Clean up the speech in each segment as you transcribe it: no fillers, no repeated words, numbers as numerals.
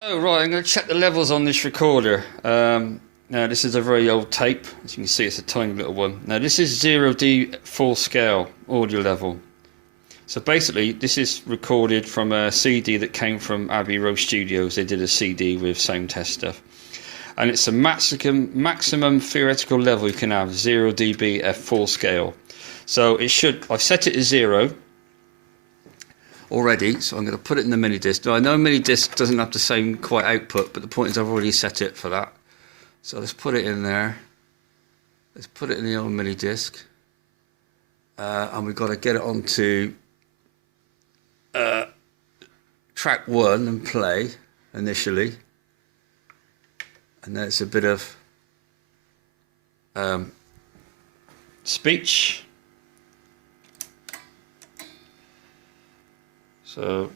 Oh right, I'm going to check the levels on this recorder. Now this is a very old tape. As you can see, it's a tiny little one. Now this is 0D full scale audio level. So basically this is recorded from a CD that came from Abbey Road Studios. They did a CD with sound test stuff. And it's a maximum theoretical level you can have, 0 dB at full scale. So it should, I've set it to 0 already, so I'm going to put it in the mini disc. Now I know mini disc doesn't have the same quite output, but the point is I've already set it for that. So let's put it in there. Let's put it in the old mini disc, and we've got to get it onto track 1 and play initially, and then it's a bit of speech. So,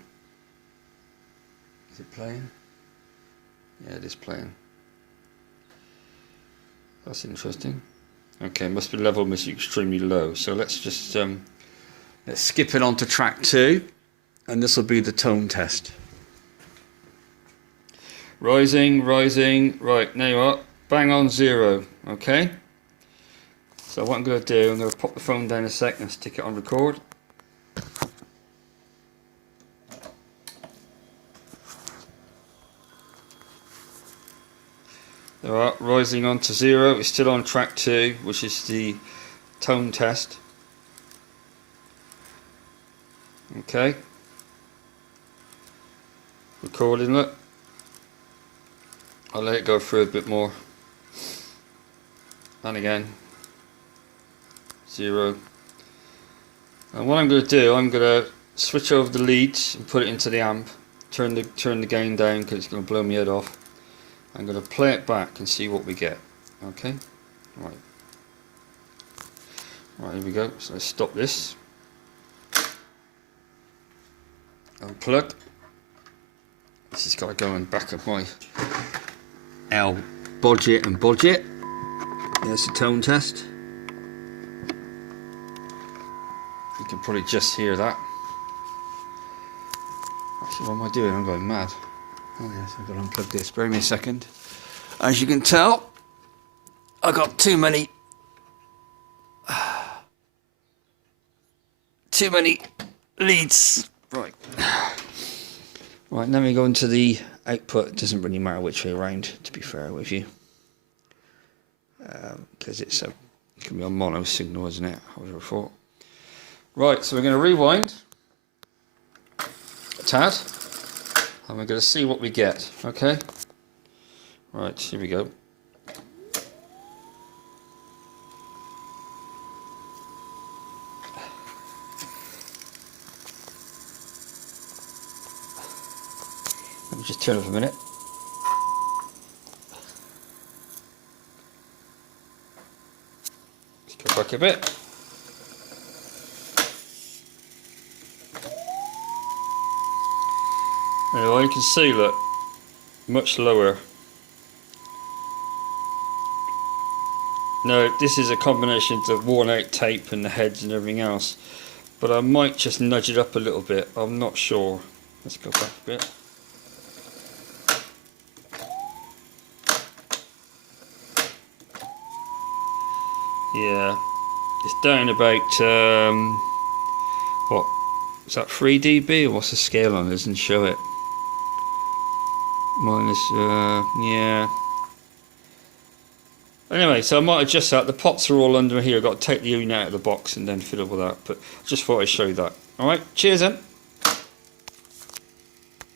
is it playing? Yeah, it is playing. That's interesting. Okay, must be level must be extremely low. So let's just let's skip it on to track 2, and this will be the tone test. Rising, rising. Right, now you are. Bang on 0. Okay. So what I'm going to do, I'm going to pop the phone down a sec and stick it on record. Alright, rising on to 0. It's still on track 2, which is the tone test. Okay. Recording, look. I'll let it go through a bit more. And again. 0. And what I'm going to do, I'm going to switch over the leads and put it into the amp. Turn the gain down because it's going to blow my head off. I'm going to play it back and see what we get. Okay, right, here we go. So let's stop this. Unplug. This has got to go in back of my L budget and budget. There's the tone test. You can probably just hear that. Actually, what am I doing? I'm going mad. Oh yes, I've got to unplug this. Bear me a second. As you can tell, I got too many leads. Right. Right, now we go into the output. It doesn't really matter which way around, to be fair with you. Because it can be a mono signal, isn't it? I would have thought. Right, so we're going to rewind a tad. And we're going to see what we get, okay? Right, here we go. Let me just turn it for a minute. Let's go back a bit. Now you can see, look, much lower. No, this is a combination of the worn out tape and the heads and everything else, but I might just nudge it up a little bit. I'm not sure. Let's go back a bit. Yeah, it's down about what is that, 3 dB, or what's the scale on it? Doesn't show it. Minus, yeah. Anyway, so I might adjust that. The pots are all under here. I've got to take the unit out of the box and then fiddle with that. But I just thought I'd show you that. Alright, cheers then.